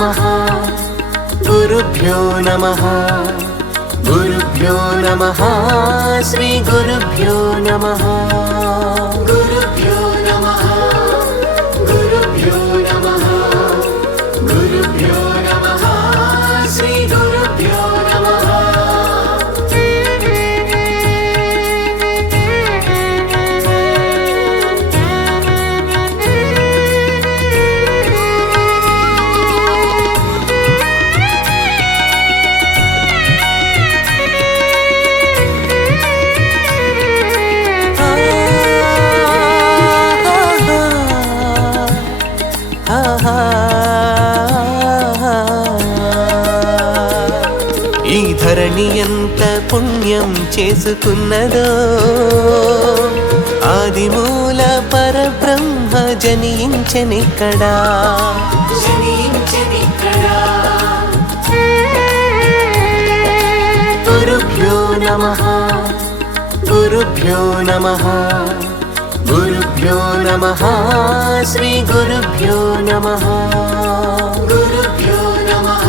नमः गुरुभ्यो नमः गुरुभ्यो नमः श्री गुरुभ्यो नमः गुरुभ्यो नमः गुरुभ्यो नमः गुरुभ्यो नमः श्री गुरुभ्यो नमः ఈ ధరణి ఎంత పుణ్యం చేసుకున్నదో ఆదిమూల పరబ్రహ్మ జనించెనిక్కడా గురుభ్యో నమః గురుభ్యో నమః गुरुभ्यो नमः श्री गुरुभ्यो नमः गुरुभ्यो नमः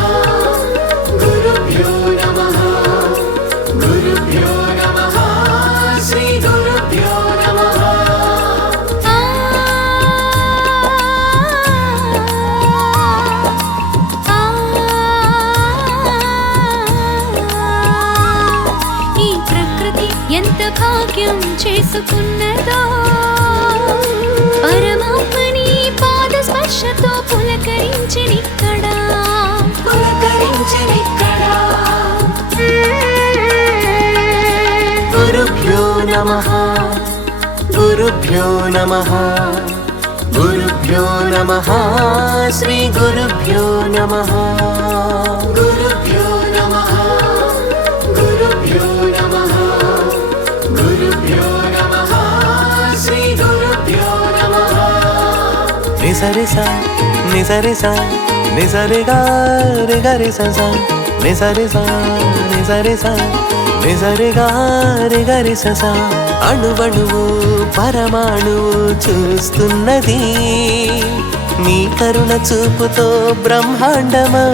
गुरुभ्यो नमः गुरुभ्यो नमः श्री गुरुभ्यो नमः ఈ ప్రకృతి ఎంత భాగ్యం చేసుకున్నదో పరమాత్మని పాద స్పర్శతో పులకరించెనిక్కడా గురుభ్యో నమః గురుభ్యో నమః గురుభ్యో నమః శ్రీ గురుభ్యో నమః గురుభ్యో నమః గురుభ్యో నమః గురుభ్యో నమః శ్రీ గురుభ్యో నమః నిసరిసా నిసరిసా నిసరిగా రిగరిసా నిసరిసా నిసరిసా నిసరిగా రిగరిసా అణువణువు పరమాణువు చూస్తున్నది నీ కరుణ చూపుతో బ్రహ్మాండమవ్వాలని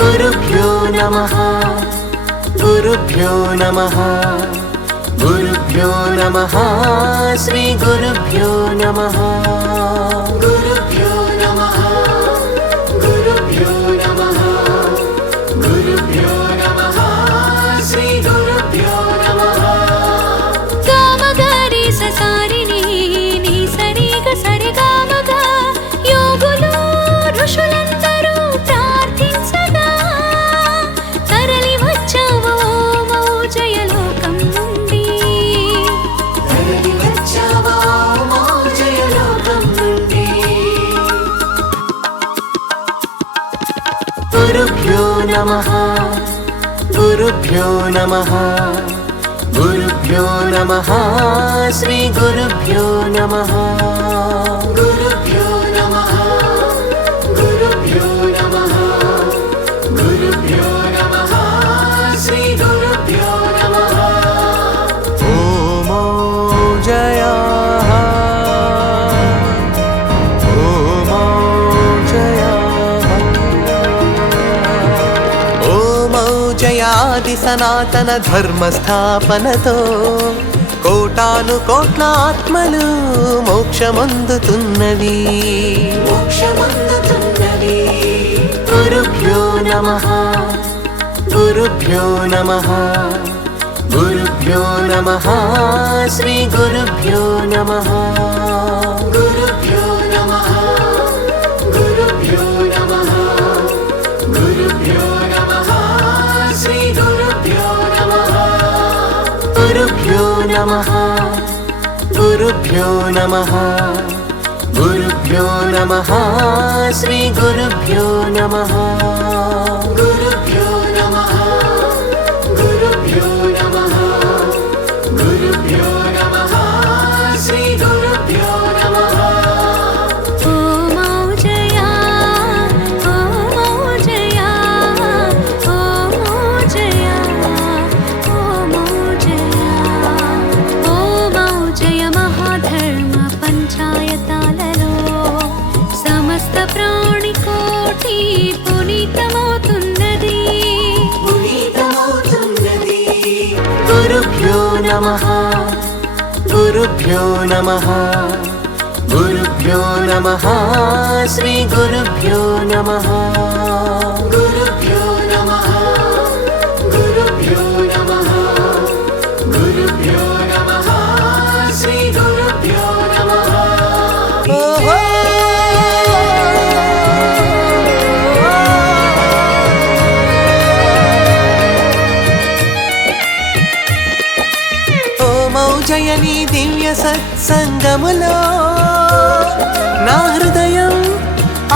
గురుభ్యో నమః గురుభ్యో నమః गुरुभ्यो नमः श्री गुरुभ्यो नमः गुरुभ्यो नमः गुरुभ्यो नमः गुरुभ्यो नमः श्री गुरुभ्यो नमः గామగారి ససారిని నీ సరిగ సరిగామగా యోగులు ఋషులందరూ ప్రార్థించగా తరలి వచ్చావు మౌజయలోకం నుండి गुरुभ्यो नमः गुरुभ्यो नमः गुरुभ्यो नमः श्री गुरुभ्यो नमः गुरुभ्यो नमः गुरुभ्यो नमः गुरुभ्यो नमः श्री गुरुभ्यो नमः ओम जया జయాది సనాతన ధర్మ స్థాపనతో కోటాను కోట్ల ఆత్మలు మోక్షమందుతున్నవి గురుభ్యో నమః గురుభ్యో నమః గురుభ్యో నమః శ్రీ గురుభ్యో నమః గురుభ్యో నమః గురుభ్యో నమః గురుభ్యో నమః శ్రీ గురుభ్యో నమః గురుభ్యో నమః గురుభ్యో నమః గురుభ్యో నమః శ్రీ గురుభ్యో నమః గురుభ్యో నమః గురుభ్యో నమః గురుభ్యో నమః శ్రీ గురుభ్యో నమః ఓం జయా ఓం జయా ఓం జయా ఓం జయా ఓం జయ మహాధర్మ పంచాయతాల నమః గురుభ్యో నమః గురుభ్యో నమః శ్రీ గురుభ్యో నమః గురుభ్యో నమః గురుభ్యో నమః గురుభ్యో నమః శ్రీ గురుభ్యో నమః జయని దివ్య సత్సంగములో నా హృదయం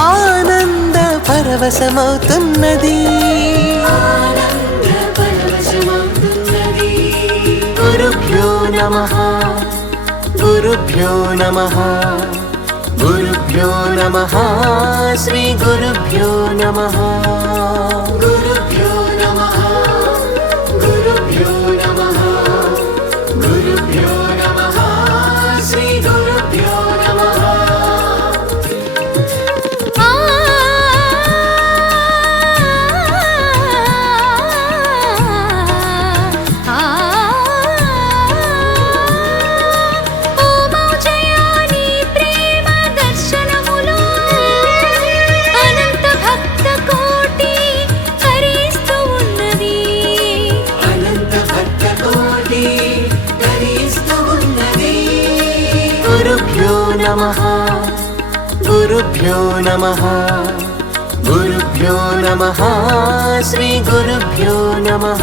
ఆనంద పరవశమవుతున్నది గురుభ్యో నమః గురుభ్యో నమః గురుభ్యో నమః శ్రీ గురుభ్యో నమః గురుభ్యో నమః గురుభ్యో నమః గురుభ్యో నమః శ్రీ గురుభ్యో నమః గురుభ్యో నమః గురుభ్యో నమః శ్రీ గురుభ్యో నమః